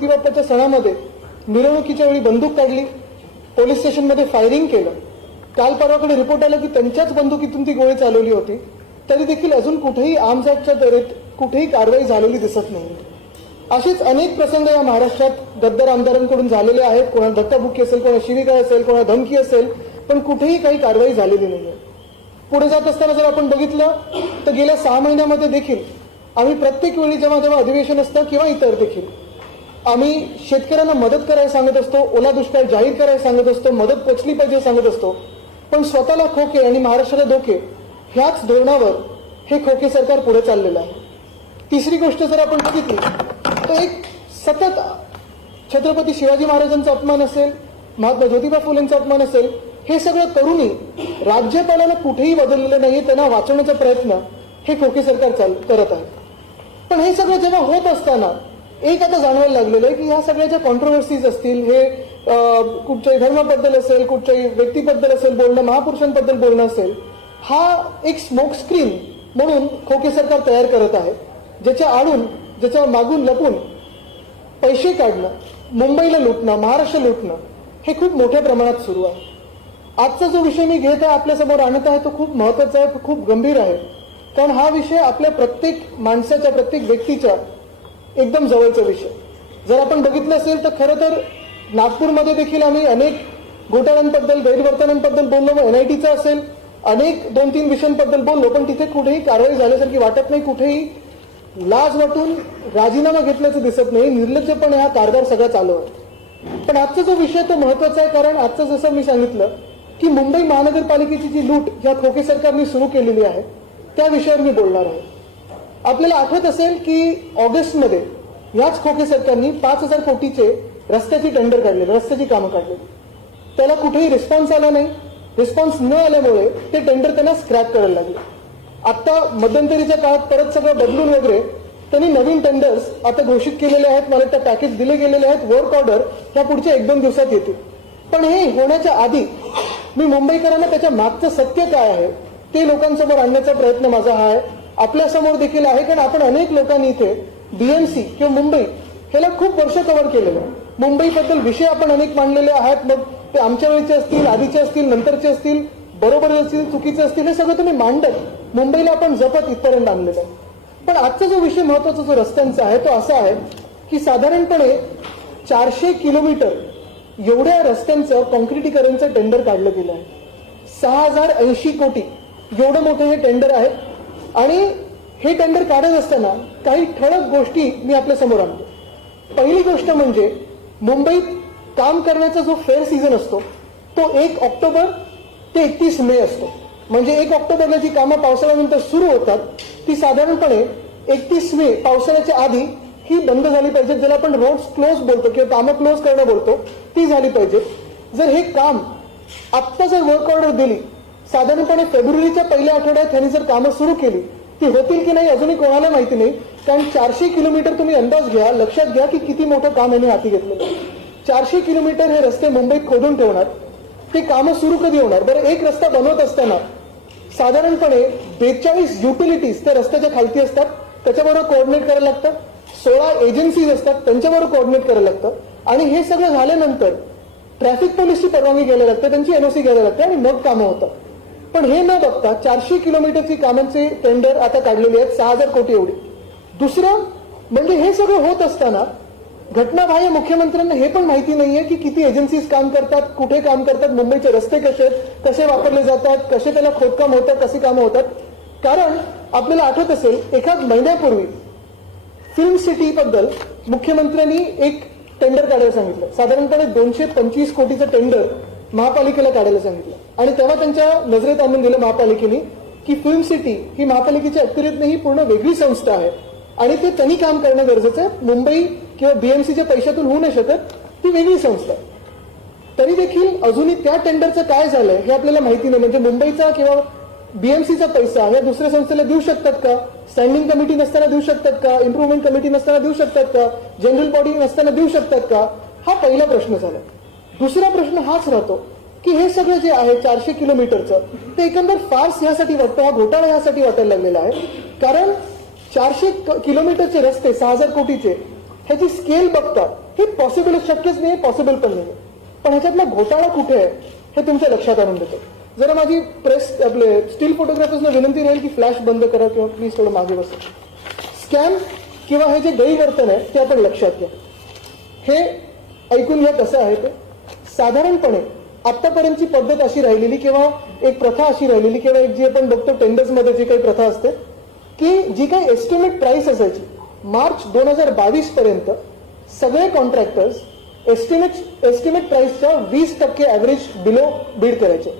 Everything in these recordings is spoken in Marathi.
गणपती बाप्पाच्या सणामध्ये मिरवणुकीच्या वेळी बंदूक काढली, पोलीस स्टेशनमध्ये फायरिंग केलं. काल परवाकडे रिपोर्ट आला की त्यांच्याच बंदुकीतून ती गोळी चालवली होती, तरी देखील अजून कुठेही आर्म्स ॲक्टच्या दरेत कुठेही कारवाई झालेली दिसत नाही. असेच अनेक प्रसंग या महाराष्ट्रात गद्दार आमदारांकडून झालेले आहेत. कोणा धक्काबुक्की असेल, कोणा शिवीगाळ असेल, कोणा धमकी असेल, पण कुठेही काही कारवाई झालेली नाही. पुढे जात असताना जर आपण बघितलं तर गेल्या 6 महिन्यामध्ये देखील आम्ही प्रत्येक वेळी जेव्हा जेव्हा अधिवेशन असतं किंवा इतर देखील आम्ही शेतकऱ्यांना मदत करायला सांगत असतो, ओला दुष्काळ जाहीर करायला सांगत असतो, मदत पोचली पाहिजे सांगत असतो, पण स्वतःला खोके आणि महाराष्ट्राला धोके ह्याच धोरणावर हे खोके सरकार पुढे चाललेलं आहे. तिसरी गोष्ट जर आपण बघितली तर एक सतत छत्रपती शिवाजी महाराजांचा अपमान असेल, महात्मा ज्योतिबा फुलेंचा अपमान असेल, हे सगळं करूनही राज्यपालाला कुठेही बदललेलं नाही. त्यांना वाचवण्याचा प्रयत्न हे खोके सरकार करत आहे. पण हे सगळं जेव्हा होत असताना एक आता जाणवायला लागलेलं आहे की ह्या सगळ्या ज्या कॉन्ट्रोवर्सीज असतील, हे कुठच्याही धर्माबद्दल असेल, कुठच्याही व्यक्तीबद्दल असेल बोलणं, महापुरुषांबद्दल बोलणं असेल, हा एक स्मोक स्क्रीन म्हणून खोके सरकार तयार करत आहे, ज्याच्या आडून, ज्याच्या मागून लपून पैसे काढणं, मुंबईला लुटणं, महाराष्ट्र लुटणं हे खूप मोठ्या प्रमाणात सुरू आहे. आजचा जो विषय मी घेत आहे, आपल्यासमोर आणत आहे, तो खूप महत्वाचा आहे, खूप गंभीर आहे. कारण हा विषय आपल्या प्रत्येक माणसाच्या, प्रत्येक व्यक्तीच्या एकदम जवळचा विषय. जर आपण बघितलं असेल तर खरं तर नागपूरमध्ये देखील आम्ही अनेक घोटाळ्यांबद्दल, गैरवर्तनांबद्दल बोललो, मग NITचा असेल, अनेक 2-3 विषयांबद्दल बोललो, पण तिथे कुठेही कारवाई झाल्यासारखी वाटत नाही. कुठेही लाज वाटून राजीनामा घेतल्याचं दिसत नाही. निर्लज्जपणे हा कारभार सगळा चालू आहे. पण आजचा जो विषय तो महत्वाचा आहे, कारण आजचं जसं मी सांगितलं की मुंबई महानगरपालिकेची जी लूट या खोके सरकारने सुरू केलेली आहे त्या विषयावर मी बोलणार आहे. आपल्याला आठवत असेल की ऑगस्टमध्ये याच खोके सरकारने 5,000 कोटीचे रस्त्याची टेंडर काढलेले, रस्त्याची कामं काढलेली. त्याला कुठेही रिस्पॉन्स आला नाही. रिस्पॉन्स न आल्यामुळे ते टेंडर त्यांना स्क्रॅप करायला लागले. आता मध्यंतरीच्या काळात परत सगळं बदलून वगैरे त्यांनी नवीन टेंडर्स आता घोषित केलेले आहेत. मला त्या पॅकेज दिले गेलेले आहेत. वर्क ऑर्डर ह्या पुढच्या 1-2 दिवसात येतील. पण हे होण्याच्या आधी मी मुंबईकरांना त्याच्या मागचं सत्य काय आहे ते लोकांसमोर आणण्याचा प्रयत्न माझा हा आहे. आपल्या समोर देखील आहे, कारण आपण अनेक लोकांनी इथे BMC किंवा मुंबई ह्याला खूप वर्ष कव्हर केलेलं आहे. मुंबईबद्दल विषय आपण अनेक मांडलेले आहेत, मग ते आमच्या वेळेचे असतील, आधीचे असतील, नंतरचे असतील, बरोबर असतील, चुकीचे असतील, हे सगळं तुम्ही मांडत मुंबईला आपण जपत इथपर्यंत आणलेलं आहे. पण आजचा जो विषय महत्वाचा जो रस्त्यांचा आहे तो असा आहे की साधारणपणे 400 किलोमीटर एवढ्या रस्त्यांचं कॉन्क्रिटीकरणचं टेंडर काढलं गेलं आहे. 6,080 कोटी एवढं मोठं हे टेंडर आहे. आणि हे टेंडर काढत असताना काही ठळक गोष्टी मी आपल्या समोर आणतो. पहिली गोष्ट म्हणजे मुंबईत काम करण्याचा जो फेअर सीझन असतो तो 1 ऑक्टोबर ते 31 मे असतो. म्हणजे 1 ऑक्टोबरला जी कामं पावसाळ्यानंतर सुरू होतात ती साधारणपणे 31 मे पावसाळ्याच्या आधी ही बंद झाली पाहिजे, ज्याला आपण रोड्स क्लोज बोलतो किंवा कामं क्लोज करणं बोलतो, ती झाली पाहिजे. जर हे काम आत्ता जर वर्क ऑर्डर दिली, साधारणपणे फेब्रुवारीच्या पहिल्या आठवड्यात त्यांनी जर कामं सुरू केली, ती होतील की नाही अजूनही कोणाला माहिती नाही. कारण 400 किलोमीटर तुम्ही अंदाज घ्या, लक्षात घ्या की किती मोठं काम यांनी हाती घेतलेलं. 400 किलोमीटर हे रस्ते मुंबईत खोदून ठेवणार. ते कामं सुरू कधी होणार? बरं, एक रस्ता बनवत असताना साधारणपणे 42 युटिलिटीज त्या रस्त्याच्या खालती असतात, त्याच्याबरोबर कोऑर्डिनेट करायला लागतं. 16 एजन्सीज असतात, त्यांच्याबरोबर कोऑर्डिनेट करायला लागतं. आणि हे सगळं झाल्यानंतर ट्रॅफिक पोलीसची परवानगी घ्यायला लागते, त्यांची NOC घ्यायला लागते आणि मग कामं होतात. पण हे न बघता 400 किलोमीटरची कामांचे टेंडर आता काढलेले आहेत, 6,000 कोटी एवढी. दुसरं म्हणजे हे सगळं होत असताना घटनाबाह्य मुख्यमंत्र्यांना हे पण माहिती नाहीये की किती एजन्सीज काम करतात, कुठे काम करतात, मुंबईचे रस्ते कसे आहेत, कसे वापरले जातात, कसे त्याला खोदकाम होतात, कशी कामं होतात. कारण आपल्याला आठवत असेल एखाद महिन्यापूर्वी फिल्म सिटी बद्दल मुख्यमंत्र्यांनी एक टेंडर काढायला सांगितलं. साधारणपणे 225 कोटीचं टेंडर महापालिकेला काढायला सांगितलं. आणि तेव्हा त्यांच्या नजरेत आणून दिलं महापालिकेने की फिल्म सिटी ही महापालिकेच्या अखत्यारीत नाही, पूर्ण वेगळी संस्था आहे आणि ते त्यांनी काम करणं गरजेचं आहे. मुंबई किंवा BMCच्या पैशातून होऊ नाही शकत, ती वेगळी संस्था आहे. तरी देखील अजूनही त्या टेंडरचं काय झालंय हे आपल्याला माहिती नाही. म्हणजे मुंबईचा किंवा BMCचा पैसा या दुसऱ्या संस्थेला देऊ शकतात का? स्टँडिंग कमिटी नसताना देऊ शकतात का? इम्प्रुव्हमेंट कमिटी नसताना देऊ शकतात का? जनरल बॉडी नसताना देऊ शकतात का? हा पहिला प्रश्न झाला. दुसरा प्रश्न हाच राहतो की हे सगळं जे आहे 400 किलोमीटरचं ते एकंदर फार्स यासाठी वाटतं, हा घोटाळा यासाठी वाटायला लागलेला आहे. कारण 400 किलोमीटरचे रस्ते 6,000 कोटीचे ह्याची स्केल बघता हे पॉसिबल शक्यच नाही, पॉसिबल पण नाही. पण ह्याच्यातला घोटाळा कुठे आहे हे तुमच्या लक्षात आणून देतो. जरा माझी प्रेस आपले स्टील फोटोग्राफर्सना विनंती राहील की फ्लॅश बंद करा किंवा प्लीज थोडं मागे बसा. स्कॅम किंवा हे जे गैरवर्तन आहे ते आपण लक्षात घ्या. हे ऐकून घ्या कसं आहे ते. साधारणपणे आतापर्यंतची पद्धत अशी राहिलेली किंवा एक प्रथा अशी राहिलेली किंवा एक जी आपण बघतो टेंडर्समध्ये जी काही प्रथा असते की जी काही एस्टिमेट प्राइस असायची मार्च 2022 पर्यंत सगळे कॉन्ट्रॅक्टर्स एस्टिमेट प्राइसच्या 20% ऍव्हरेज बिलो बीड करायचे.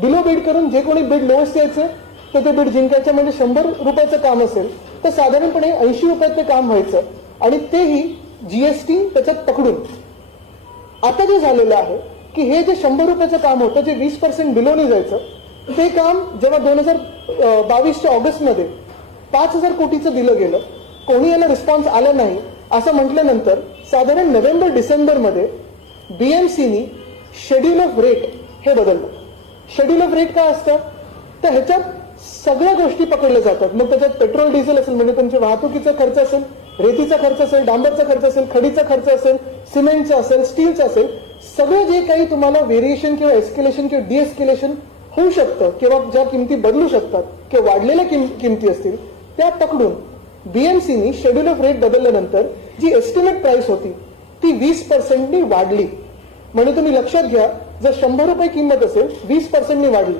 बिलो बीड करून जे कोणी बीड लोएस्ट यायचे तर ते बीड जिंकायचे. म्हणजे 100 रुपयाचं काम असेल तर साधारणपणे 80 रुपयात ते काम व्हायचं आणि तेही जीएसटी त्याच्यात पकडून. आता जे झालेलं आहे की हे जे 100 रुपयाचं काम होतं जे 20% बिलोनी जायचं ते काम जेव्हा 2022च्या ऑगस्टमध्ये 5,000 कोटीचं दिलं गेलं, कोणी याला रिस्पॉन्स आला नाही असं म्हटल्यानंतर साधारण नोव्हेंबर डिसेंबरमध्ये बीएमसीनी शेड्यूल ऑफ रेट हे बदललं. शेड्यूल ऑफ रेट काय असतं तर ह्याच्यात सगळ्या गोष्टी पकडल्या जातात. मग त्याच्यात पेट्रोल डिझेल असेल म्हणजे तुमच्या वाहतुकीचा खर्च असेल, रेतीचा खर्च असेल, डांबरचा खर्च असेल, खडीचा खर्च असेल, सिमेंटचा असेल, स्टीलचा असेल, सगळं जे काही तुम्हाला व्हेरिएशन किंवा एस्केलेशन किंवा डिएस्केलेशन होऊ शकतं किंवा ज्या किमती बदलू शकतात किंवा वाढलेल्या किमती असतील त्या पकडून बीएमसीनी शेड्यूल ऑफ रेट बदलल्यानंतर जी एस्टिमेट प्राइस होती ती 20% वाढली. म्हणजे तुम्ही लक्षात घ्या जर 100 रुपये किंमत असेल 20% वाढली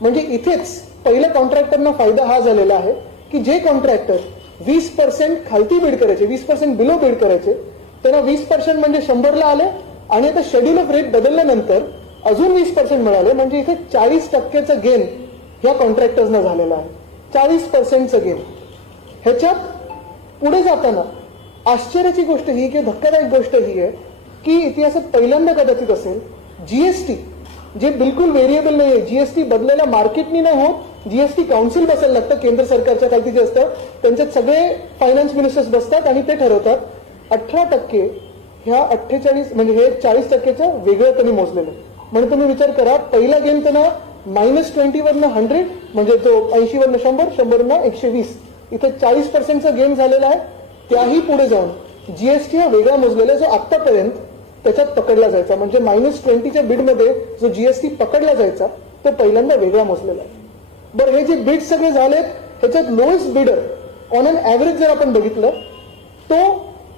म्हणजे इथेच पहिल्या कॉन्ट्रॅक्टरना फायदा हा झालेला आहे की जे कॉन्ट्रॅक्टर 20% खालती बीड करायचे, 20% बिलो बीड करायचे त्यांना 20% म्हणजे 100ला आले आणि आता शेड्यूल ऑफ रेट बदलल्यानंतर अजून 20% मिळाले. म्हणजे इथे 40%चं गेन ह्या कॉन्ट्रॅक्टर्सना झालेलं आहे. 40%चं गेन. ह्याच्यात पुढे जाताना आश्चर्याची गोष्ट ही किंवा धक्कादायक गोष्ट ही आहे की इतिहासात पहिल्यांदा कदाचित असेल जीएसटी जे बिलकुल व्हेरिएबल नाहीये, जीएसटी बदलायला मार्केटनी नाही होत, जीएसटी काउन्सिल बसायला लागतं केंद्र सरकारच्या खालती जे असतं त्यांच्यात सगळे फायनान्स मिनिस्टर्स बसतात आणि ते ठरवतात. 18% ह्या 48 म्हणजे हे 40%चं वेगळं त्यांनी मोजलेलं. म्हणजे तुम्ही विचार करा पहिला गेम त्यांना -20 वरनं 100 म्हणजे तो 80 वरनं 100, 100 वरनं 120 इथे 40%चा गेम झालेला आहे. त्याही पुढे जाऊन जीएसटी हा वेगळा मोजलेला जो आतापर्यंत त्याच्यात पकडला जायचा. म्हणजे -20च्या बीडमध्ये जो जीएसटी पकडला जायचा तो पहिल्यांदा वेगळा मोजलेला आहे. बरं हे जे बीड सगळे झालेत ह्याच्यात lowest bidder on an average जर आपण बघितलं तो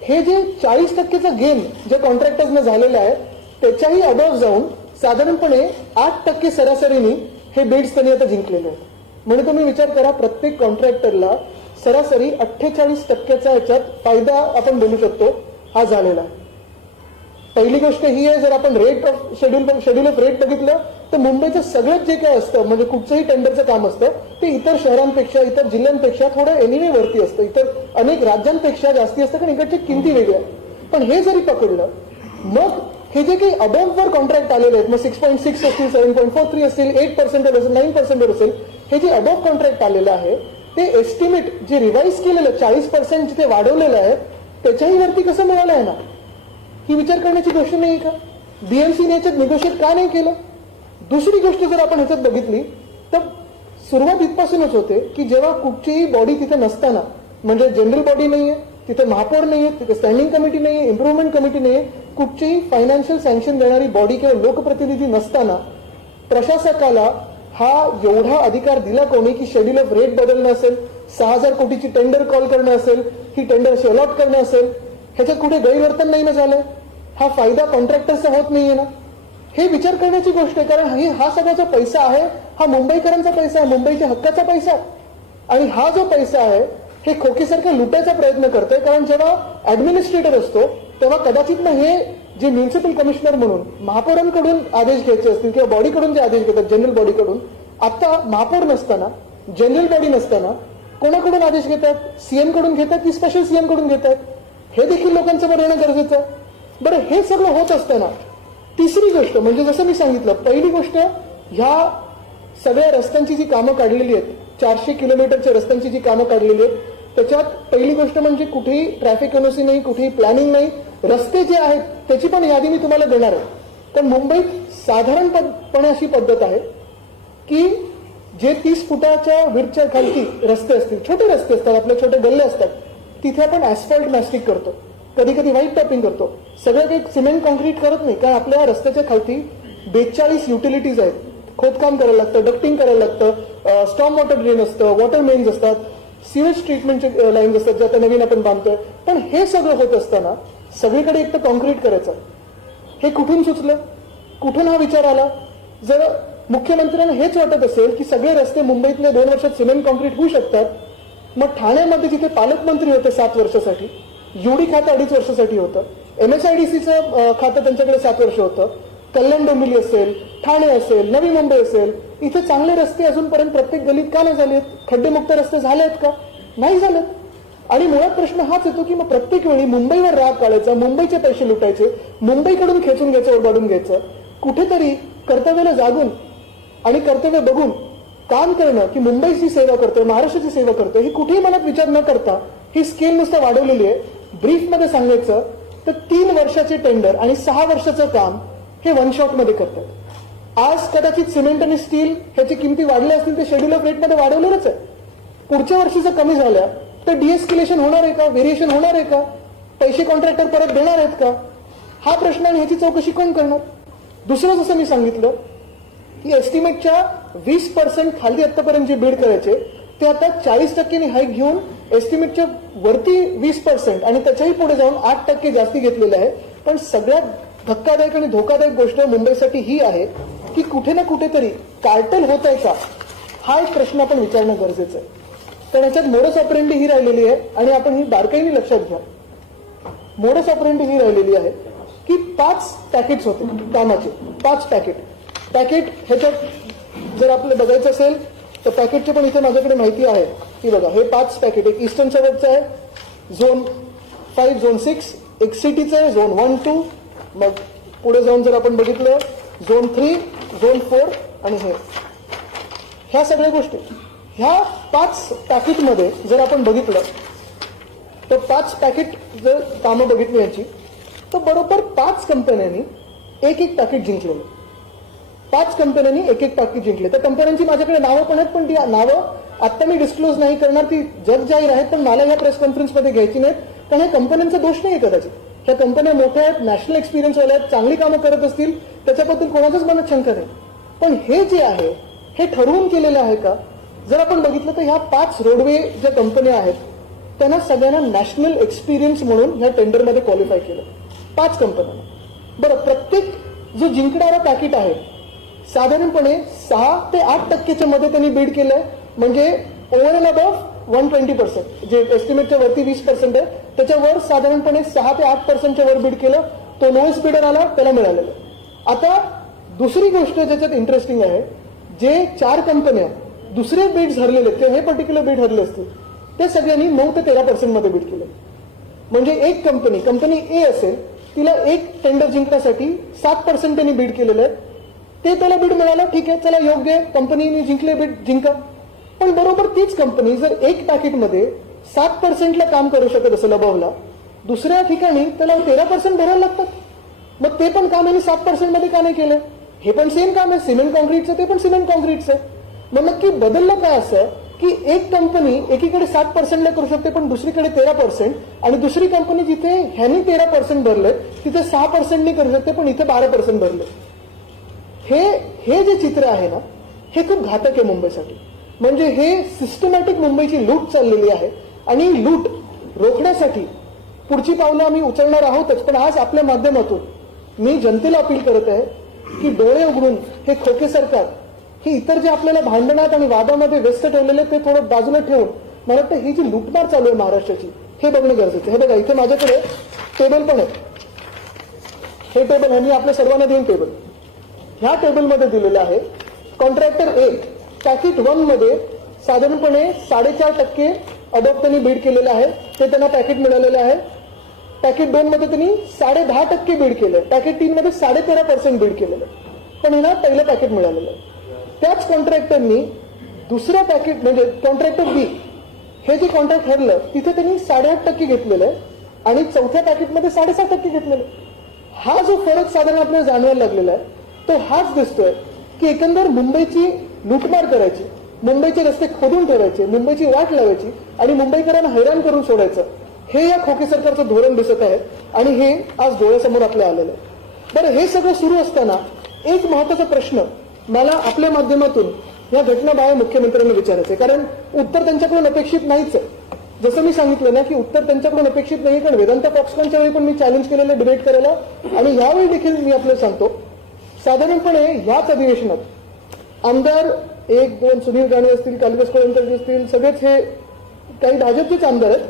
हे जे 40%चा गेन जे कॉन्ट्रॅक्टर्सनं झालेलं आहे त्याच्याही अबव जाऊन साधारणपणे 8% सरासरीने हे बिड्स त्यांनी आता जिंकलेले आहेत. म्हणजे तुम्ही विचार करा प्रत्येक कॉन्ट्रॅक्टरला सरासरी 48%चा याच्यात फायदा आपण बोलू शकतो हा झालेला आहे. पहिली गोष्ट ही आहे जर आपण rate of schedule of rate बघितलं तर मुंबईचं सगळं जे काय असतं म्हणजे कुठचंही टेंडरचं काम असतं ते इतर शहरांपेक्षा इतर जिल्ह्यांपेक्षा थोडं एनिवे वरती असतं, इतर अनेक राज्यांपेक्षा जास्ती असतं कारण इकडच्या किमती वेगळ्या. पण हे जरी पकडलं मग हे जे काही अबव्ह वर कॉन्ट्रॅक्ट आलेले आहेत मग 6.6 असतील, 7.43 असतील, 8% असेल, 9% असेल, हे जे अबव्ह कॉन्ट्रॅक्ट आलेलं आहे ते एस्टिमेट जे रिवाइज केलेलं 40% जिथे वाढवलेलं आहे त्याच्याही वरती कसं मिळालं आहे ना ही विचार करण्याची गोष्ट नाही का. बीएमसीने याच्यात निगोशिएट का नाही केलं. दुसरी गोष्ट जर आपण ह्याच्यात बघितली तर सुरुवात इथपासूनच होते की जेव्हा कुठचीही बॉडी तिथे नसताना म्हणजे जनरल बॉडी नाहीये तिथे महापौर नाहीये तिथे स्टँडिंग कमिटी नाहीये इम्प्रुव्हमेंट कमिटी नाहीये कुठचीही फायनान्शियल सँक्शन देणारी बॉडी किंवा लोकप्रतिनिधी नसताना प्रशासकाला हा एवढा अधिकार दिला कोणी की शेड्यूल ऑफ रेट बदलणं असेल, 6,000 कोटीची टेंडर कॉल करणं असेल, ही टेंडर अशी अलॉट करणं असेल, ह्याच्यात कुठे गैरवर्तन नाही ना झालंय. हा फायदा कॉन्ट्रॅक्टरचा होत नाहीये ना. हे विचार करण्याची गोष्ट आहे कारण हा सगळा जो पैसा आहे हा मुंबईकरांचा पैसा आहे, मुंबईच्या हक्काचा पैसा आहे. आणि हा जो पैसा आहे हे खोकेसारखा लुटायचा प्रयत्न करतोय कारण जेव्हा ऍडमिनिस्ट्रेटर असतो तेव्हा कदाचित ना हे जे म्युन्सिपल कमिशनर म्हणून महापौरांकडून आदेश घ्यायचे असतील किंवा बॉडीकडून जे आदेश घेतात जनरल बॉडीकडून आता महापौर नसताना जनरल बॉडी नसताना कोणाकडून आदेश घेतात, सीएम कडून घेतात की स्पेशल सीएम कडून घेतात हे देखील लोकांसमोर येणं गरजेचं आहे. बरं हे सगळं होत असताना तिसरी गोष्ट म्हणजे जसं मी सांगितलं पहिली गोष्ट ह्या सगळ्या रस्त्यांची जी कामं काढलेली आहेत 400 किलोमीटरच्या रस्त्यांची जी कामं काढलेली आहेत त्याच्यात पहिली गोष्ट म्हणजे कुठेही ट्रॅफिक एनओसी नाही, कुठेही प्लॅनिंग नाही. रस्ते जे आहेत त्याची पण यादी मी तुम्हाला देणार आहे. तर मुंबईत साधारणपणे अशी पद्धत आहे की जे 30 फुटाच्या विड्थच्या खालती रस्ते असतील, छोटे रस्ते असतात, आपले छोटे गल्ले असतात, तिथे आपण ऍस्फॉल्ट मॅस्टिक करतो. कधी कधी व्हाईट टॉपिंग करतो, सगळं काही सिमेंट कॉन्क्रीट करत नाही. कारण आपल्या रस्त्याच्या खालती 42 युटिलिटीज आहेत. खोदकाम करायला लागतं, डक्टिंग करायला लागतं, स्टॉर्म वॉटर ड्रेन असतं, वॉटर मेन्स असतात, सिवेज ट्रीटमेंटचे लाईन्स असतात जे आता नवीन आपण बांधतोय. पण हे सगळं होत असताना सगळीकडे एक तर कॉन्क्रीट करायचं, हे कुठून सुचलं, कुठून हा विचार आला? जर मुख्यमंत्र्यांना हेच वाटत असेल की सगळे रस्ते मुंबईतल्या 2 वर्षात सिमेंट कॉन्क्रीट होऊ शकतात, मग ठाण्यामध्ये जिथे पालकमंत्री होते 7 वर्षासाठी, युडी खातं 2.5 वर्षासाठी होतं, MSIDCचं खातं त्यांच्याकडे 7 वर्ष होतं, कल्याण डोंबिवली असेल, ठाणे असेल, नवी मुंबई असेल, इथे चांगले रस्ते अजूनपर्यंत प्रत्येक गलीत का नाही झालेत? खड्डेमुक्त रस्ते झाले आहेत का? नाही झालेत. आणि मुळात प्रश्न हाच येतो की मग प्रत्येक वेळी मुंबईवर राग काढायचा, मुंबईचे पैसे लुटायचे, मुंबईकडून खेचून घ्यायचं, ओरबाडून घ्यायचं. कुठेतरी कर्तव्याला जागून आणि कर्तव्य बघून काम करणं की मुंबईची सेवा करतोय, महाराष्ट्राची सेवा करतोय, ही कुठेही मनात विचार न करता ही स्केल नुसतं वाढवलेली आहे. ब्रीफमध्ये सांगायचं तर 3 वर्षाचे टेंडर आणि 6 वर्षाचं काम हे वन शॉटमध्ये करतात. आज कदाचित सिमेंट आणि स्टील ह्याची किमती वाढल्या असतील, ते शेड्यूल ऑफ रेटमध्ये वाढवलेलंच आहे. पुढच्या वर्षी जर कमी झाल्या तर डिएस्केलेशन होणार आहे का? व्हेरिएशन होणार आहे का? पैसे कॉन्ट्रॅक्टर परत देणार आहेत का? हा प्रश्न आणि ह्याची चौकशी कोण करणार? दुसरं जसं मी सांगितलं की एस्टिमेटच्या 20% खाली आतापर्यंत जे बीड करायचे ते आता 40% हाईक घेऊन एस्टिमेटच्या वरती 20% आणि त्याच्याही पुढे जाऊन 8% जास्ती घेतलेले आहे. पण सगळ्यात धक्कादायक आणि धोकादायक गोष्ट मुंबईसाठी ही आहे की कुठे ना कुठेतरी कार्टेल होत आहे का, हा एक प्रश्न आपण विचारणं गरजेचं आहे. तर याच्यात मोडस ऑपरेंडी ही राहिलेली आहे आणि आपण ही बारकाईने लक्षात घ्या. मोडस ऑपरेंडी ही राहिलेली आहे की 5 पॅकेट्स होते कामाचे, 5 पॅकेट ह्याच्यात जर आपल्याला बघायचं असेल तर पॅकेटचे पण इथे माझ्याकडे माहिती आहे की बघा, हे 5 पॅकेट, एक ईस्टर्न सबर्बचं आहे, झोन 5, झोन 6, एक सिटीचं आहे, झोन 1, 2, मग पुढे जाऊन जर आपण बघितलं झोन 3, झोन 4 आणि ह्या सगळ्या गोष्टी, ह्या 5 पॅकेटमध्ये जर आपण बघितलं तर 5 पॅकेट जर कामं बघितली यांची तर बरोबर 5 कंपन्यांनी एक पॅकेट जिंकलेलं. 5 कंपन्यांनी एक पॅकेट जिंकले. त्या कंपन्यांची माझ्याकडे नावं पण आहेत, पण ती नावं आता मी डिस्क्लोज नाही करणार, ती जग जाहीर आहेत, पण मला या प्रेस कॉन्फरन्समध्ये घ्यायची नाहीत. कारण ह्या कंपन्यांचा दोष नाही कदाचित. ह्या कंपन्या मोठ्या आहेत, नॅशनल एक्सपिरियन्स वाल्या आहेत, चांगली कामं करत असतील, त्याच्याबद्दल कोणाच्याच मनात शंका नाही. पण हे जे आहे हे ठरवून केलेलं आहे का? जर आपण बघितलं तर ह्या 5 रोडवे ज्या कंपन्या आहेत त्यांना सगळ्यांना नॅशनल एक्सपिरियन्स म्हणून ह्या टेंडरमध्ये क्वालिफाय केलं, 5 कंपन्यांना. बरं, प्रत्येक जो जिंकणारा पॅकेट आहे साधारणपणे 6 ते 8% मध्ये त्यांनी बीड केलंय, म्हणजे ओव्हर अँड अबव्ह 120%, जे एस्टिमेटच्या वरती 20% आहे त्याच्यावर साधारणपणे 6 ते 8%च्या वर बीड केलं. तो लोएस्ट बिडर आला, त्याला मिळालेलं. आता दुसरी गोष्ट ज्याच्यात इंटरेस्टिंग आहे, जे 4 कंपन्या दुसरे बीड्स हरलेले किंवा हे पर्टिक्युलर बीड हरले असतील ते सगळ्यांनी 9 ते 13% मध्ये बीड केलं. म्हणजे एक कंपनी ए असेल, तिला एक टेंडर जिंकण्यासाठी 7% त्यांनी बीड केलेलं आहे. ते त्याला बीड मिळालं, ठीक आहे, चला योग्य आहे, कंपनीने जिंकले बीड, जिंका. पण बरोबर तीच कंपनी जर एक पॅकेटमध्ये 7%ला काम करू शकत असेल अबवला, दुसऱ्या ठिकाणी त्याला 13% भरायला लागतात. मग ते पण काम यांनी 7% मध्ये का नाही केलं? हे पण सेम काम आहे, सिमेंट कॉन्क्रीटचं, ते पण सिमेंट कॉन्क्रीटचं. मग नक्की बदललं काय असं की एक कंपनी एकीकडे 7%ला करू शकते पण दुसरीकडे 13%, आणि दुसरी कंपनी जिथे ह्यांनी 13% भरले तिथे 6%नी करू शकते पण इथे 12% भरले. हे जे चित्र आहे ना, हे खूप घातक आहे मुंबईसाठी. म्हणजे हे सिस्टमॅटिक मुंबईची लूट चाललेली आहे आणि लूट रोखण्यासाठी पुढची पावलं आम्ही उचलणार आहोतच. पण आज आपल्या माध्यमातून मी जनतेला अपील करत आहे की डोळे उघडून हे खोके सरकार, हे इतर जे आपल्याला भांडणात आणि वादामध्ये व्यस्त ठेवलेले ते थोडं बाजूला ठेवून मला वाटतं ही जी लूटमार चालू आहे महाराष्ट्राची हे बघणं गरजेचं आहे. हे बघा, इथे माझ्याकडे टेबल पण आहे. हे टेबल आहे, मी आपल्या सर्वांना देईन टेबल. ह्या टेबलमध्ये दिलेलं आहे कॉन्ट्रॅक्टर ए पॅकेट 1 मध्ये साधारणपणे 4.5% अडॉप्ट त्यांनी बीड केलेलं आहे, ते त्यांना पॅकेट मिळालेलं आहे. पॅकेट 2 मध्ये त्यांनी 10.5% बीड केलं, पॅकेट 3 मध्ये 13.5% बीड केलेलं, पण ह्यांना पहिलं पॅकेट मिळालेलं आहे. त्याच कॉन्ट्रॅक्टरनी दुसऱ्या पॅकेट म्हणजे कॉन्ट्रॅक्टर बी हे जे कॉन्ट्रॅक्ट ठरलं तिथे त्यांनी 8.5% घेतलेलं आहे आणि चौथ्या पॅकेटमध्ये 6.5% घेतलेलं आहे. हा जो फरक साधारण आपल्याला जाणवायला लागलेला आहे तो हाच दिसतोय की एकंदर मुंबईची लूटमार करायची, मुंबईचे रस्ते खोदून ठेवायचे, मुंबईची वाट लावायची आणि मुंबईकरांना हैराण करून सोडायचं, हे या खोके सरकारचं धोरण दिसत आहे आणि हे आज डोळ्यासमोर आपल्या आलेलं आहे. बरं, हे सगळं सुरू असताना एक महत्वाचा प्रश्न मला आपल्या माध्यमातून या घटना बाहेर मुख्यमंत्र्यांना विचारायचं आहे, कारण उत्तर त्यांच्याकडून अपेक्षित नाहीच आहे. जसं मी सांगितलं ना की उत्तर त्यांच्याकडून अपेक्षित नाही, कारण वेदांत फॉक्सकॉनच्या वेळी पण मी चॅलेंज केलेलं डिबेट करायला आणि यावेळी देखील मी आपल्याला सांगतो, साधारणपणे याच अधिवेशनात आमदार 1-2 सुनील राणे असतील, कालिदास कोळंबकर असतील, सगळेच हे काही भाजपचेच आमदार आहेत,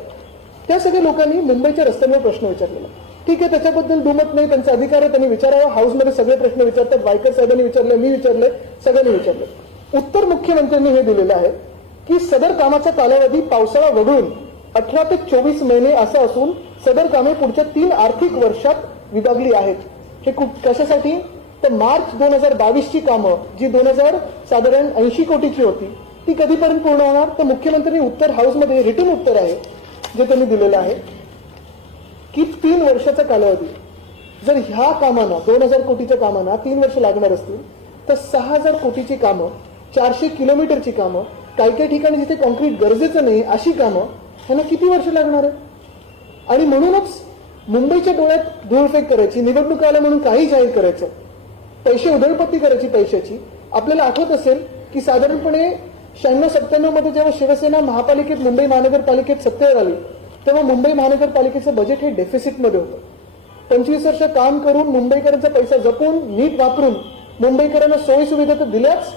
त्या सगळ्या लोकांनी मुंबईच्या रस्त्यांवर प्रश्न विचारलेला. ठीक आहे, त्याच्याबद्दल दुमत नाही, त्यांचा अधिकार आहे, त्यांनी विचारावा. हाऊसमध्ये सगळे प्रश्न विचारतात, वायकर साहेबांनी विचारले, मी विचारले, सगळ्यांनी विचारले. उत्तर मुख्यमंत्र्यांनी हे दिलेलं आहे की सदर कामाचा कालावधी पावसाळा वगळून 18 ते 24 महिने असा असून सदर कामे पुढच्या 3 आर्थिक वर्षात विभागली आहेत. हे कशासाठी? तर मार्च 2022 ची कामं जी साधारण 80 कोटीची होती ती कधीपर्यंत पूर्ण होणार? तर मुख्यमंत्र्यांनी उत्तर हाऊसमध्ये रिटर्न उत्तर आहे जे त्यांनी दिलेलं आहे की 3 वर्षाचा कालावधी. जर ह्या कामांना 2000 कोटीच्या कामांना 3 वर्ष लागणार असतील तर 6000 कोटीची कामं, 400 किलोमीटरची कामं, काही ठिकाणी जिथे कॉन्क्रीट गरजेचं नाही अशी कामं, ह्यांना किती वर्ष लागणार आहे? आणि म्हणूनच मुंबईच्या डोळ्यात धूळफेक करायची, निवडणूक आल्या म्हणून काही जाहीर करायचं, पैसे उधळपट्टी करायची पैशाची. आपल्याला आठवत असेल की साधारणपणे 96-97 मध्ये जेव्हा शिवसेना महापालिकेत, मुंबई महानगरपालिकेत सत्तेवर आली तेव्हा मुंबई महानगरपालिकेचं बजेट हे डेफिसिटमध्ये होतं. 25 वर्ष काम करून मुंबईकरांचा पैसा जपून नीट वापरून मुंबईकरांना सोयी सुविधा तर दिल्याच,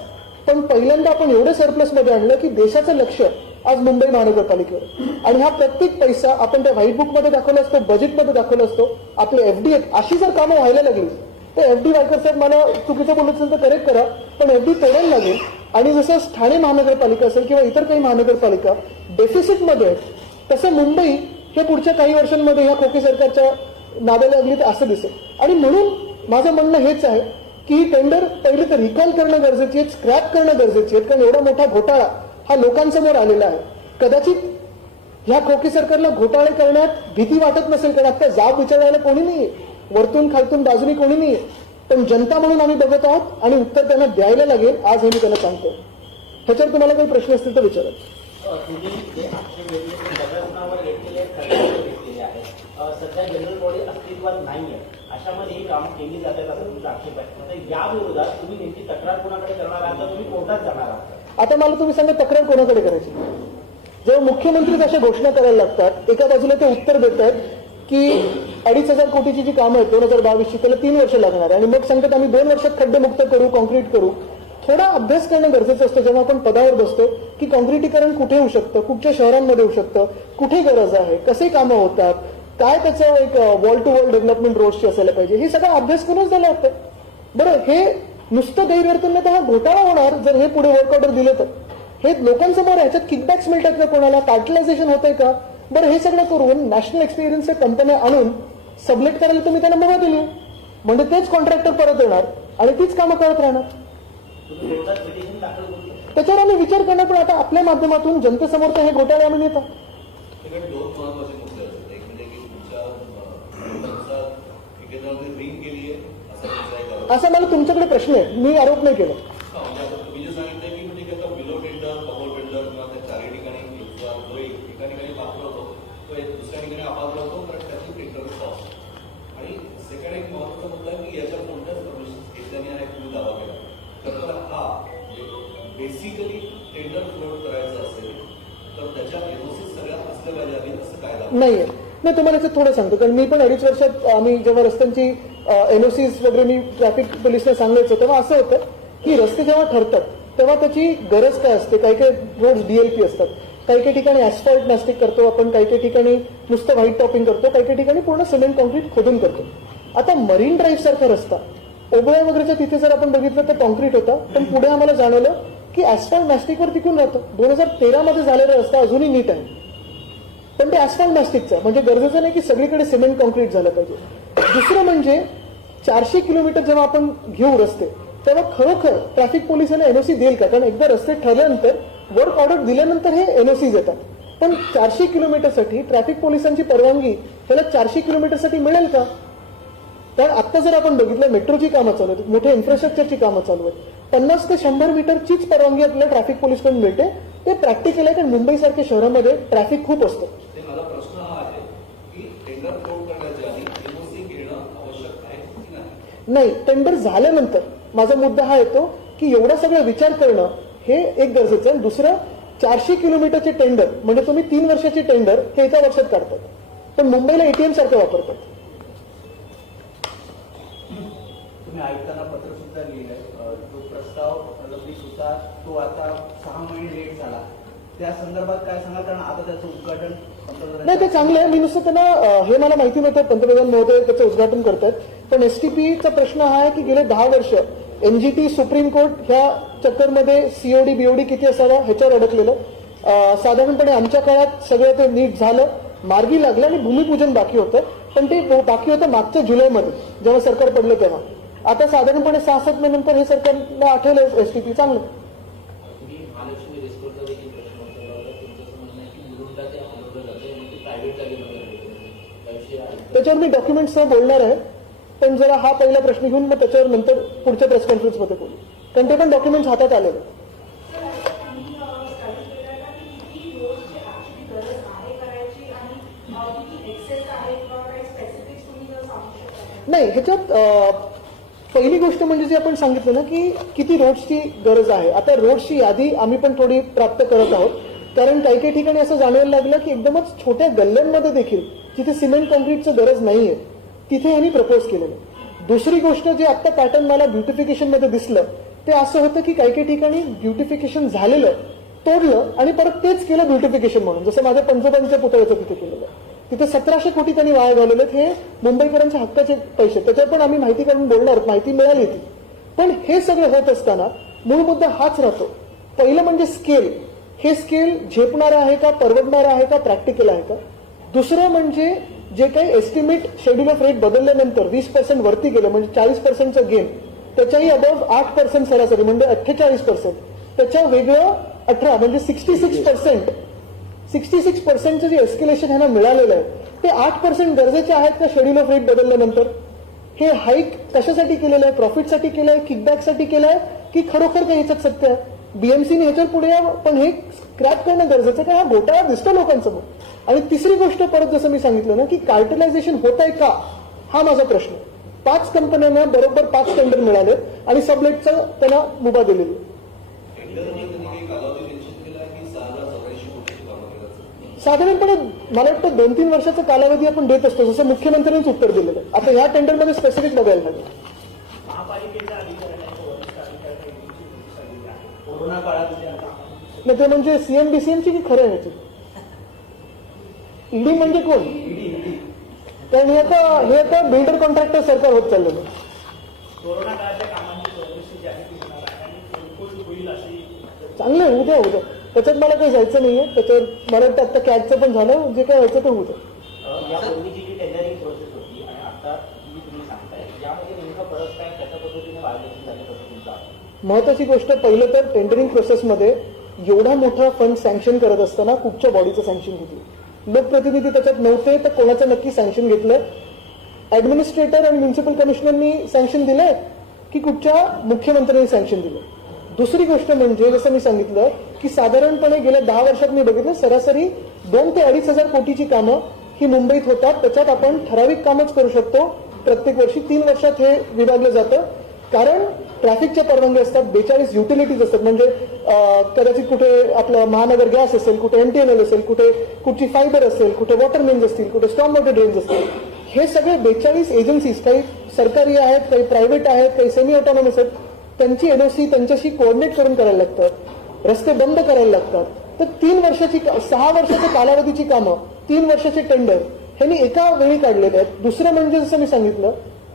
पण पहिल्यांदा आपण एवढं सरप्लसमध्ये आणलं की देशाचं लक्ष आज मुंबई महानगरपालिकेवर. आणि हा प्रत्येक पैसा आपण त्या व्हाईट बुकमध्ये दाखवला असतो, बजेटमध्ये दाखवला असतो. आपले एफडी अशी जर कामं व्हायला लागली तर एफडी वायकर साहेब, मला चुकीचं बोलत असेल तर करेक्ट करा, पण एफडी तोडायला लागेल. आणि जसं ठाणे महानगरपालिका असेल किंवा इतर काही महानगरपालिका डेफिसिटमध्ये आहेत, तसं मुंबई हे पुढच्या काही वर्षांमध्ये या खोके सरकारच्या नादाला लागली तर असं दिसेल. आणि म्हणून माझं म्हणणं हेच आहे की ही टेंडर पहिले तर रिकॉल करणं गरजेची आहे, स्क्रॅप करणं गरजेची आहे, कारण एवढा मोठा घोटाळा हा लोकांसमोर आलेला आहे. कदाचित ह्या खोके सरकारला घोटाळे करण्यात भीती वाटत नसेल, कारण आता जाब विचारायला कोणी नाहीये, वरतून खालतून बाजूनी कोणी नाहीये, पण जनता म्हणून आम्ही बघत आहोत आणि उत्तर त्यांना द्यायला लागेल. आज हे मी त्यांना सांगतो. ह्याच्यावर तुम्हाला काही प्रश्न असतील तर विचारा. सध्या जनरल बॉडी अस्तित्वात नाहीये, अशामध्ये ही कामं केली जातात असं तुमचा आक्षेप आहे. या विरोधात तुम्ही नेमकी तक्रार कोणाकडे करणार आहात, तर तुम्ही कोर्टात जाणार आहात? आता मला तुम्ही सांगा, तक्रार कोणाकडे करायची? जेव्हा मुख्यमंत्रीच अशा घोषणा करायला लागतात, एका बाजूला ते उत्तर देतात की 2,500 कोटीची जी कामं आहेत 2022ची त्याला 3 वर्ष लागणार आहे, आणि मग सांगतात आम्ही 2 वर्षात खड्डे मुक्त करू, कॉन्क्रीट करू. थोडा अभ्यास करणं गरजेचं असतं जेव्हा आपण पदावर बसतो की कॉन्क्रिटीकरण कुठे होऊ शकतं, कुठच्या शहरांमध्ये होऊ शकतं, कुठे गरज आहे, कसे कामं होतात, काय त्याचं एक वॉल टू वॉल डेव्हलपमेंट रोडची असायला पाहिजे, हे सगळं अभ्यास करूनच द्यायला लागतं. बरं, हे नुसतं गैरवर्तन नाही तर हा घोटाळा होणार जर हे पुढे वर्क ऑर्डर दिलं तर. हे लोकांसमोर ह्याच्यात किकबॅक्स मिळतात का कोणाला, कार्टलायझेशन होतंय का? बरं, हे सगळं करून नॅशनल एक्सपिरियन्सच्या कंपन्या आणून सबलेट करायला तुम्ही त्यांना मुभा दिली, म्हणजे तेच कॉन्ट्रॅक्टर परत येणार आणि तीच कामं करत राहणार. त्याच्यावर आम्ही विचार करणार, पण आता आपल्या माध्यमातून जनतेसमोर तर हे घोटाळे आम्ही नेतो. असा मला तुमच्याकडे प्रश्न आहे, मी आरोप नाही केला. बेसिकली टेंडर फ्लोट करायचं असेल तर त्याच्या एनओसी सगळ्या असल्या पाहिजे असं कायदा नाहीये. नाही, तुम्हाला याचं थोडं सांगतो, कारण मी पण 2.5 वर्षात आम्ही जेव्हा रस्त्यांची एनओसीज वगैरे मी ट्रॅफिक पोलिसला सांगायचो तेव्हा असं होतं की रस्ते जेव्हा ठरतात तेव्हा त्याची गरज काय असते. काही काही रोड डीएलपी असतात, काही काही ठिकाणी ऍस्फॉल्ट मॅस्टिक करतो आपण, काही काही ठिकाणी नुसतं व्हाईट टॉपिंग करतो, काही काही ठिकाणी पूर्ण सिमेंट कॉन्क्रीट खोदून करतो. आता मरीन ड्राईव्ह सारखा रस्ता ओबळा वगैरेच्या तिथे जर आपण बघितलं तर कॉन्क्रीट होता, पण पुढे आम्हाला जाणवलं की ऍस्फॉल्ट मॅस्टिकवर टिकून राहतं. 2013 मध्ये झालेला रस्ता अजूनही नीट आहे, पण ते ऍस्फॉल्ट मॅस्टिकचं म्हणजे गरजेचं नाही की सगळीकडे सिमेंट कॉन्क्रीट झालं पाहिजे. दुसरं म्हणजे 400 किलोमीटर जेव्हा आपण घेऊ रस्ते तेव्हा खरोखर ट्रॅफिक पोलिसांना एनओसी देईल का? कारण एकदा रस्ते ठरल्यानंतर वर्क ऑर्डर दिल्यानंतर हे एनओसीज येतात, पण 400 किलोमीटरसाठी ट्रॅफिक पोलिसांची परवानगी त्याला 400 किलोमीटरसाठी मिळेल का? कारण आता जर आपण बघितलं मेट्रोची कामं चालू आहेत, मोठ्या इन्फ्रास्ट्रक्चरची कामं चालू आहेत, 50 ते 100 मीटरचीच परवानगी आपल्याला ट्रॅफिक पोलिसकडून मिळते. ते प्रॅक्टिकल आहे, कारण मुंबईसारख्या शहरामध्ये ट्रॅफिक खूप असतं. मला प्रश्न हा आहे नाही, टेंडर झाल्यानंतर माझा मुद्दा हा येतो की एवढा सगळं विचार करणं हे एक गरजेचं आहे. दुसरं, 400 किलोमीटरचे टेंडर म्हणजे तुम्ही 3 वर्षाचे टेंडर हे एका वर्षात काढतात, पण मुंबईला एटीएम सारखं वापरतात. तुम्ही आयुक्तांना पत्र सुद्धा लिहिलंय. तो प्रस्ताव लंबित होता, तो आता 6 महिने लेट झाला. त्या संदर्भात काय सांगाल, कारण आता त्याचं उद्घाटन नाही, ते चांगलं आहे. मी नुसतं त्यांना हे मला माहिती नव्हतं पंतप्रधान महोदय त्याचं उद्घाटन करतात, पण एसटीपीचा प्रश्न हा आहे की गेले 10 वर्ष एनजीटी सुप्रीम कोर्ट ह्या चक्करमध्ये सीओडी बीओडी किती असावा ह्याच्यावर अडकलेलं. साधारणपणे आमच्या काळात सगळं ते नीट झालं, मार्गी लागलं आणि भूमिपूजन बाकी होतं, पण ते बाकी होतं मागच्या जुलैमध्ये जेव्हा सरकार पडलं तेव्हा. आता साधारणपणे 6-7 महिन्यानंतर हे सरकारला आठवलं एसटीपी चांगलं. मी महालक्ष्मी रेस्टॉरंटचा देखील प्रश्न विचारला होता. तुमचं असं म्हणणं आहे की मुरुंडला ते हलवलं जाते आणि ते प्रायव्हेट जागेमध्ये त्याविषयी त्याच्यावर मी डॉक्युमेंट्ससह बोलणार आहे, पण जरा हा पहिला प्रश्न घेऊन मग त्याच्यावर नंतर पुढच्या प्रेस कॉन्फरन्समध्ये बोलू, कारण ते पण डॉक्युमेंट्स हातात आलेले. नाही, ह्याच्यात पहिली गोष्ट म्हणजे जे आपण सांगितलं ना की किती रोड्सची गरज आहे. आता रोड्सची यादी आम्ही पण थोडी प्राप्त करत आहोत, कारण काही काही ठिकाणी असं जाणवायला लागलं की एकदमच छोट्या गल्ल्यांमध्ये देखील जिथे सिमेंट कॉन्क्रीटची गरज नाहीये तिथे यांनी प्रपोज केलेलं. दुसरी गोष्ट जे आता पॅटर्न मला ब्युटिफिकेशन मध्ये दिसलं ते असं होतं की काही काही ठिकाणी ब्युटिफिकेशन झालेलं तोडलं आणि परत तेच केलं ब्युटिफिकेशन म्हणून, जसं माझ्या पंजोबांच्या पुतळ्याचं तिथे केलेलं. तिथे 1700 कोटी त्यांनी वाया घालवलेत. हे मुंबईकरांच्या हक्काचे पैसे, त्याच्यावर पण आम्ही माहिती काढून बोलणार, माहिती मिळाली ती. पण हे सगळं होत असताना मूळ मुद्दा हाच राहतो. पहिलं म्हणजे स्केल. हे स्केल झेपणारं आहे का, परवडणारं आहे का, प्रॅक्टिकल आहे का. दुसरं म्हणजे जे काही एस्टिमेट शेड्यूल ऑफ रेट बदलल्यानंतर 20% वरती गेलं म्हणजे 40%चं गेन, त्याच्याही अबव 8% सरासरी म्हणजे 48%, त्याच्या वेगळं 18 म्हणजे 66%चं जे एस्केलेशन ह्यांना मिळालेलं आहे ते 8% गरजेचे आहेत का शेड्यूल ऑफ रेट बदलल्यानंतर. हे हाईक कशासाठी केलेलं आहे, प्रॉफिटसाठी केलं आहे, किकबॅकसाठी केलं आहे की खरोखर काही ह्याच्यात सत्य आहे. बीएमसीने ह्याच्यावर पुढे यावं, पण हे क्रॅक करणं गरजेचं आहे, हा घोटाळा दिसतो लोकांसमोर. आणि तिसरी गोष्ट परत जसं मी सांगितलं ना की कार्टलायझेशन होत आहे का, हा माझा प्रश्न. 5 कंपन्यांना बरोबर 5 टेंडर मिळाले आणि सबलेटचं त्यांना मुभा दिलेली. साधारणपणे मला वाटतं 2-3 वर्षाचा कालावधी आपण देत असतो, जसं मुख्यमंत्र्यांनीच उत्तर दिलेलं आहे. आता ह्या टेंडरमध्ये स्पेसिफिक बघायला लागेल. महापालिकेच्या अधिकाऱ्यांच्या वरिष्ठ अधिकाऱ्यांच्या कोरोना काळात नाही, ते म्हणजे सीएमडीसीएमची की खरं ह्याची ईडी म्हणजे कोण, कारण हे आता बिल्डर कॉन्ट्रॅक्टर सरकार होत चाललेलं. कोरोना काळाच्या कामांची चौकशी जाहीर होणार आहे आणि बिलकुल होईल अशी चांगलं आहे, उद्या त्याच्यात मला काही जायचं नाहीये. त्याच्यावर मला वाटतं आता कॅटचं पण झालं, जे काय व्हायचं ते होऊ द्या. यापूर्वीची जी टेंडरिंग प्रोसेस होती आणि आता जी तुम्ही सांगताय यामध्ये नेमका फरक काय, कशा पद्धतीने मार्गदर्शन झाले कसं तुमचं आहे? महत्वाची गोष्ट, पहिलं तर टेंडरिंग प्रोसेसमध्ये एवढा मोठा फंड सँक्शन करत असताना कुठच्या बॉडीचं सँक्शन घेतलं, लोकप्रतिनिधी त्याच्यात नव्हते तर कोणाचं नक्की सँक्शन घेतलं, ऍडमिनिस्ट्रेटर आणि म्युन्सिपल कमिशनरनी सँक्शन दिलंय की कुठच्या मुख्यमंत्र्यांनी सँक्शन दिलं. दुसरी गोष्ट म्हणजे जसं मी सांगितलं की साधारणपणे गेल्या 10 वर्षात मी बघितलं सरासरी 2 ते 2.5 हजार कोटीची कामं ही मुंबईत होतात. त्याच्यात आपण ठराविक कामच करू शकतो प्रत्येक वर्षी. 3 वर्षात हे विभागलं जातं, कारण ट्रॅफिकच्या परवानग्या असतात, 42 युटिलिटीज असतात. म्हणजे कदाचित कुठे आपलं महानगर गॅस असेल, कुठे एमटीएनएल असेल, कुठची फायबर असेल, कुठे वॉटर मेन्स असतील, कुठे स्टॉर्म वॉटर ड्रेन्स असतील. हे सगळे 42 एजन्सीज, काही सरकारी आहेत, काही प्रायव्हेट आहेत, काही सेमी ऑटोनॉमस आहेत, त्यांची एनओसी त्यांच्याशी कोऑर्डिनेट करून करायला लागतात, रस्ते बंद करायला लागतात. तर 6 वर्षाच्या कालावधीची कामं, 3 वर्षाचे टेंडर ह्यांनी एका वेळी काढलेले आहेत. दुसरं म्हणजे जसं मी सांगितलं,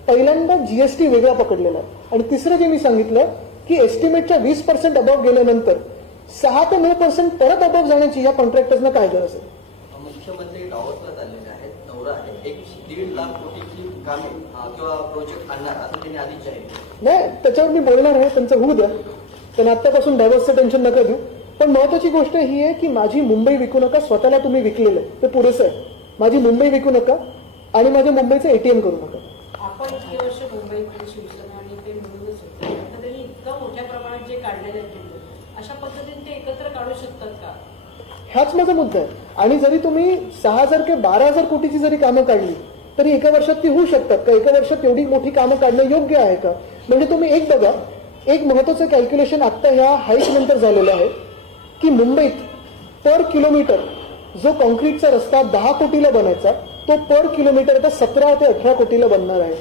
पहिल्यांदा जीएसटी वेगळा पकडलेला आहे. आणि तिसरं जे मी सांगितलं की एस्टिमेटच्या 20% अबव गेल्यानंतर 6 ते 9% परत अबव जाण्याची या कॉन्ट्रॅक्टर्सना काय गरज आहे. मुख्यमंत्री डावसला चाललेले आहेत, दौरा आहे, 1.5 लाख कोटीची कामे किंवा प्रोजेक्ट आणणार असं त्यांनी आधीच जाहीर केलं. नाही, त्याच्यावर मी बोलणार आहे, त्यांचं होऊ द्या. त्यांना आत्तापासून डायव्हर्सचं टेन्शन नका देऊ. पण महत्वाची गोष्ट ही आहे की माझी मुंबई विकू नका, स्वतःला तुम्ही विकलेलं आहे ते पुरेसं आहे. माझी मुंबई विकू नका आणि माझ्या मुंबईचं एटीएम करू नका. आपण इतकी वर्ष मुंबईमध्ये शिवसेना आणि ते मिळूनच होते, आता त्यांनी इतकं मोठ्या प्रमाणात जे काढलेले आहेत अशा पद्धतीने ते एकत्र काढू शकतात का, हाच माझा मुद्दा आहे. आणि जरी तुम्ही 6,000 किंवा 12,000 कोटीची जरी कामं काढली तरी एका वर्षात ती होऊ शकतात का? एका वर्षात एवढी मोठी कामं काढणं योग्य आहे का? म्हणजे तुम्ही एक बघा, एक महत्वाचं कॅल्क्युलेशन आता ह्या हाईक नंतर झालेलं आहे की मुंबईत पर किलोमीटर जो कॉन्क्रीटचा रस्ता 10 कोटीला बनायचा तो पर किलोमीटर आता 17 ते 18 कोटीला बनणार आहे.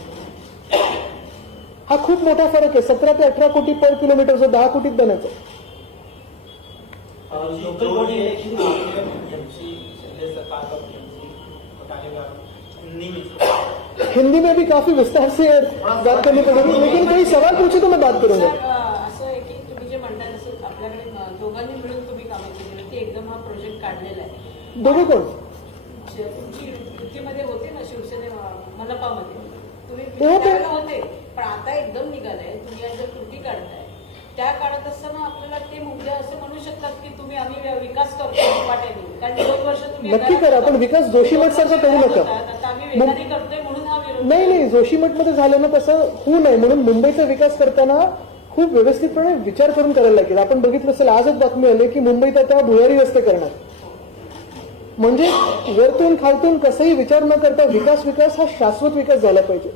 हा खूप मोठा फरक आहे. 17 ते 18 कोटी पर किलोमीटर जो 10 कोटीत बनायचा. लोकल बॉडी इलेक्शन हिंदी में भी काफी विस्तार से बात करनी पड़ेगी, लेकिन कोई सवाल पूछे तो मैं बात करूंगा. सर, असं आहे की तुम्ही जे म्हणताय तसं आपल्याकडे दोघांनी मिळून तुम्ही कामं केली की एकदम हा प्रोजेक्ट काढलेला आहे. दोघं कोण? तुमची युतीमध्ये होते ना शिवसेने मनपामध्ये तुम्ही ते होते. त्यावेळेला होते, पण आता एकदम निघालंय. तुम्ही आज जर कृती काढताय त्या काळात असताना आपल्याला ते मुद्दे असं म्हणू शकतात की तुम्ही आम्ही विकास करतो झपाट्याने, कारण 2 वर्ष तुम्ही नक्की करा, पण विकास जोशीमठ सारखा करू नका. आता आम्ही वेगाने करतोय म्हणून हा विरोध. नाही, जोशीमठमध्ये झालं ना तसं होऊ नये म्हणून मुंबईचा विकास करताना खूप व्यवस्थितपणे विचार करून करायला लागेल. आपण बघितलं असेल, आज एक बातमी आली की मुंबईत आता भुयारी रस्ते करणार. म्हणजे वरतून खालतून कसंही विचार न करता विकास हा शाश्वत विकास झाला पाहिजे.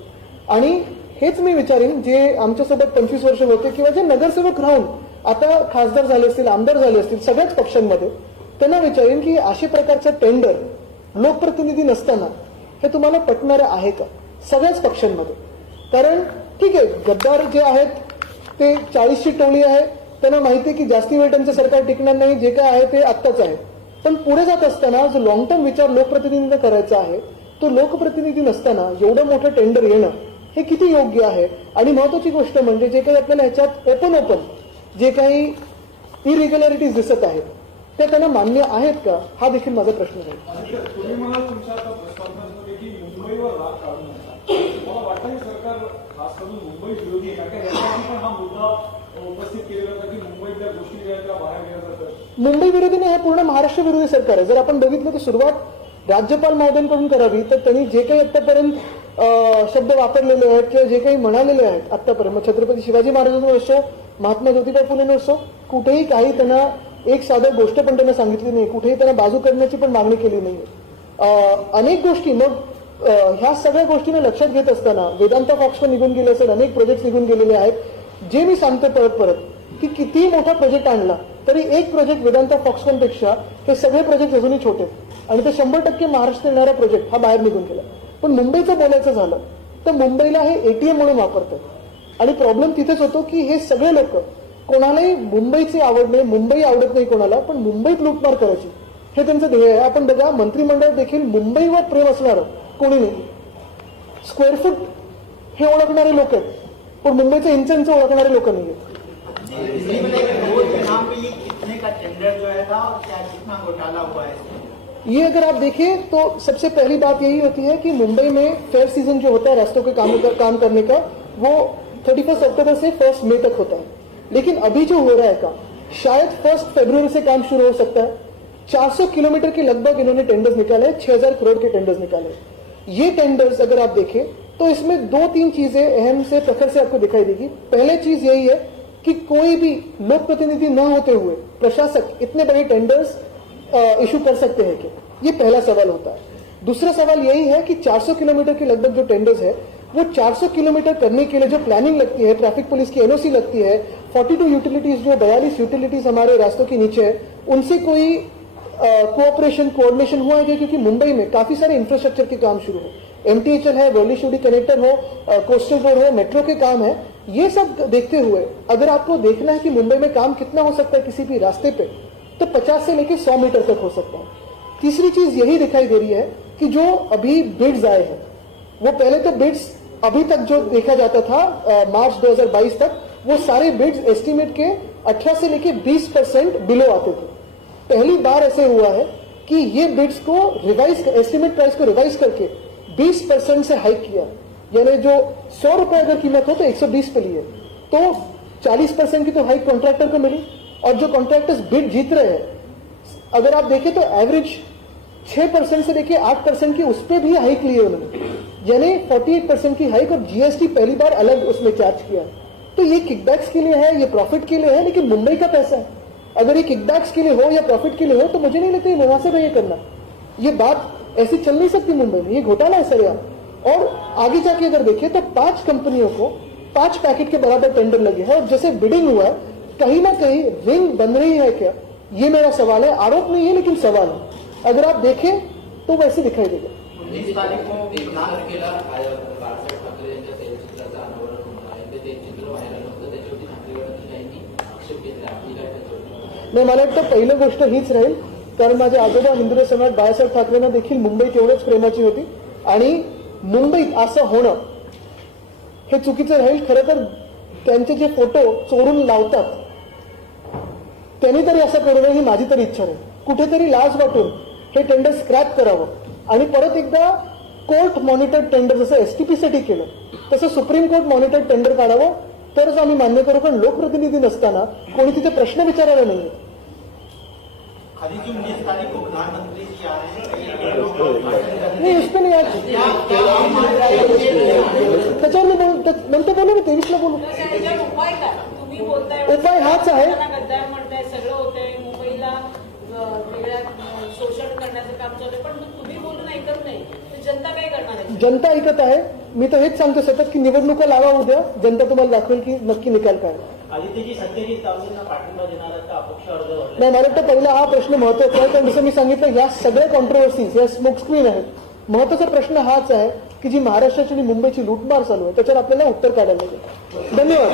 आणि हेच मी विचारीन जे आमच्यासोबत 25 वर्ष होते किंवा जे नगरसेवक राहून आता खासदार झाले असतील, आमदार झाले असतील सगळ्याच पक्षांमध्ये, त्यांना विचारीन की अशा प्रकारचं टेंडर लोकप्रतिनिधी नसताना हे तुम्हाला पटणारं आहे का सगळ्याच पक्षांमध्ये? कारण ठीक आहे, गद्दार जे आहेत ते 40ची टोळी आहे, त्यांना माहिती आहे की जास्ती वेळ त्यांचं सरकार टिकणार नाही, जे काय आहे ते आत्ताच आहे. पण पुढे जात असताना जो लॉंग टर्म विचार लोकप्रतिनिधींना करायचा आहे तो लोकप्रतिनिधी नसताना एवढं मोठं टेंडर येणं हे किती योग्य आहे? आणि महत्वाची गोष्ट म्हणजे जे काही आपल्याला ह्याच्यात ओपन जे काही इरेग्युलॅरिटीज दिसत आहेत ते त्यांना मान्य आहेत का, हा देखील माझा प्रश्न आहे. तुम्ही म्हणाल तुमच्या आता प्रेस कॉन्फरन्समध्ये की मुंबईवर राग काढू नका. मला वाटतं की सरकार खास करून मुंबई विरोधी आहे, कारण यासाठी पण हा मुद्दा उपस्थित केलेला होता की मुंबईत ज्या गोष्टी ज्या आहेत त्या बाहेर गेल्या जातात. मुंबई विरोधी नाही, हे पूर्ण महाराष्ट्र विरोधी सरकार आहे. जर आपण बघितलं तर सुरुवात राज्यपाल महोदयांकडून करावी, तर त्यांनी जे काही आतापर्यंत शब्द वापरलेले आहेत किंवा जे काही म्हणालेले आहेत आतापर्यंत, मग छत्रपती शिवाजी महाराजांवर असो, महात्मा ज्योतिबा फुलेंवर असो, कुठेही काही त्यांना एक साधं गोष्ट पण त्यांना सांगितली नाही, कुठेही त्यांना बाजू करण्याची पण मागणी केली नाही. अनेक गोष्टी, मग ह्या सगळ्या गोष्टींना लक्षात घेत असताना वेदांता फॉक्सकॉन निघून गेले असेल, अनेक प्रोजेक्ट निघून गेलेले आहेत. जे मी सांगतो परत की कितीही मोठा प्रोजेक्ट आणला तरी एक प्रोजेक्ट वेदांता फॉक्सकॉन पेक्षा हे सगळे प्रोजेक्ट अजूनही छोटे आणि ते 100% महाराष्ट्र येणारा प्रोजेक्ट हा बाहेर निघून गेला. पण मुंबईचं बोलायचं झालं तर मुंबईला हे एटीएम म्हणून वापरतात आणि प्रॉब्लेम तिथेच होतो की हे सगळे लोक, कोणालाही मुंबईची आवड नाही, मुंबई आवडत नाही कोणाला, पण मुंबईत लूटमार करायची हे त्यांचं ध्येय आहे. आपण बघा, मंत्रिमंडळात देखील मुंबईवर प्रेम असणारं कोणी नाही. स्क्वेअर फूट हे ओळखणारे लोक आहेत, पण मुंबईचं इंच ओळखणारे लोक नाही आहेत. टेंडर जो है था क्या कितना घोटाला हुआ है? ये अगर आप देखें तो सबसे पहली बात यही होती है कि मुंबई में फेयर सीजन जो होता है रास्तों के काम करने का, वो 31 अक्टूबर से 1 मई तक होता है. लेकिन अभी जो हो रहा है काम, शायद 1 फरवरी से काम शुरू हो सकता है. 400 किलोमीटर के लगभग इन्होंने टेंडर्स निकाले, 6000 करोड़ के टेंडर्स निकाले. ये टेंडर्स अगर आप देखें तो इसमें 2-3 चीजें अहम से प्रखर से आपको दिखाई देगी. पहले चीज यही है कि कोई भी लोक प्रतिनिधि न होते हुए प्रशासक इतने बड़े टेंडर्स इशू कर सकते हैं क्या? ये पहला सवाल होता है. दूसरा सवाल यही है कि 400 किलोमीटर के लगभग जो टेंडर्स है वो 400 किलोमीटर करने के लिए जो प्लानिंग लगती है, ट्रैफिक पुलिस की एनओसी लगती है, 42 यूटिलिटीज जो 42 यूटिलिटीज हमारे रास्तों के नीचे है, उनसे कोई कोऑपरेशन कोऑर्डिनेशन हुआ है? क्योंकि मुंबई में काफी सारे इंफ्रास्ट्रक्चर के काम शुरू है. MTHL है, वर्ली शूडी कनेक्टर हो, कोस्टल रोड हो, मेट्रो के काम है. ये सब देखते हुए अगर आपको देखना है कि मुंबई में काम कितना हो सकता है किसी भी रास्ते पे, तो 50 से लेकर 100 मीटर तक हो सकता है. तीसरी चीज यही दिखाई दे रही है कि जो अभी बिड्स आए हैं, वो पहले तो बिड्स अभी तक जो देखा जाता था मार्च 2022 तक, वो सारे बिड्स एस्टिमेट के 18 से लेकर 20% बिलो आते थे. पहली बार ऐसे हुआ है कि ये बिड्स को रिवाइज, एस्टिमेट प्राइस को रिवाइज करके 20% से हाइक किया. यानी जो 100 रुपए अगर कीमत हो तो 120 पे लिए, तो 40% की तो हाइक कॉन्ट्रैक्टर को मिली. और जो कॉन्ट्रैक्टर्स बिड जीत रहे हैं, अगर आप देखें तो एवरेज 6% से लेके 8% की उस पर भी हाइक ली है उन्होंने. यानी 48% की हाइक, और जीएसटी पहली बार अलग उसमें चार्ज किया. तो ये किकबैक्स के लिए है, ये प्रॉफिट के लिए है, लेकिन मुंबई का पैसा है. अगर ये किकबैक्स के लिए हो या प्रॉफिट के लिए हो तो मुझे नहीं लगता ये मुनासिब है ये करना. ये बात ऐसी चल नहीं सकती मुंबई में, ये घोटाला है सर यार. और आगे जाके अगर देखें तो 5 कंपनियों को 5 पैकेट के बराबर टेंडर लगे हैं और जैसे बिडिंग हुआ है कहीं ना कहीं रिंग बन रही है क्या, ये मेरा सवाल है। आरोप नहीं है लेकिन सवाल है। अगर आप देखें तो वैसे दिखाई देगा। 19 तारीख को 13 तारखेला बाळासाहेब ठाकरे यांच्या तैलचित्राचं अनावरण होणार आहे. ते तैलचित्र व्हायरल होतं, त्याच्यावरती ठाकरे गटातील काहींनी आक्षेप घेतला. आपली काय त्याच्यावर? नाही, मला वाटतं पहिलं गोष्ट हीच राहील, कारण माझे आजोबा हिंदू सम्राट बाळासाहेब ठाकरेंना देखील मुंबई तेवढंच प्रेमाची होती आणि मुंबईत असं होणं हे चुकीचं राहील. खरं तर त्यांचे जे फोटो चोरून लावतात त्यांनी तरी असं करू नये ही माझी तरी इच्छा नाही. कुठेतरी लाज वाटून हे टेंडर स्क्रॅप करावं आणि परत एकदा कोर्ट मॉनिटर्ड टेंडर जसं एसटीपी साठी केलं तसं सुप्रीम कोर्ट मॉनिटर्ड टेंडर काढावं तरच आम्ही मान्य करू. कारण लोकप्रतिनिधी नसताना कोणी तिथे प्रश्न विचारायला नाहीये. खाली जो 19 तारीख को प्रधानमंत्री जी आ रहे हैं नहीं उसमें नहीं आज त्याच्यावर मी नंतर बोलू मी 23ला बोलू. तर त्याच्यावर उपाय काय तुम्ही बोलताय? उपाय हाच आहे. त्यांना गद्दार म्हणताय, सगळं होतंय, मुंबईला वेगळ्या शोषण करण्याचं काम चालू आहे, पण तुम्ही बोलून ऐकत नाही तर जनता काय करणार आहे? जनता ऐकत आहे. मी तर हेच सांगतो सतत की निवडणुका लावा उद्या, जनता तुम्हाला दाखवेल की नक्की निकाल काय. आदित्यजी सत्तेची तावडींना पाठिंबा देणार आहेत का अपक्ष अर्ज भरले? नाही, मला वाटतं पहिला हा प्रश्न महत्वाचा आहे. कारण जसं मी सांगितलं या सगळ्या कॉन्ट्रोवर्सीज या स्मोक स्क्रीन आहेत. महत्वाचा प्रश्न हाच आहे की जी महाराष्ट्राची आणि मुंबईची लूटमार चालू आहे त्याच्यावर आपल्याला उत्तर काढायला लागेल. धन्यवाद.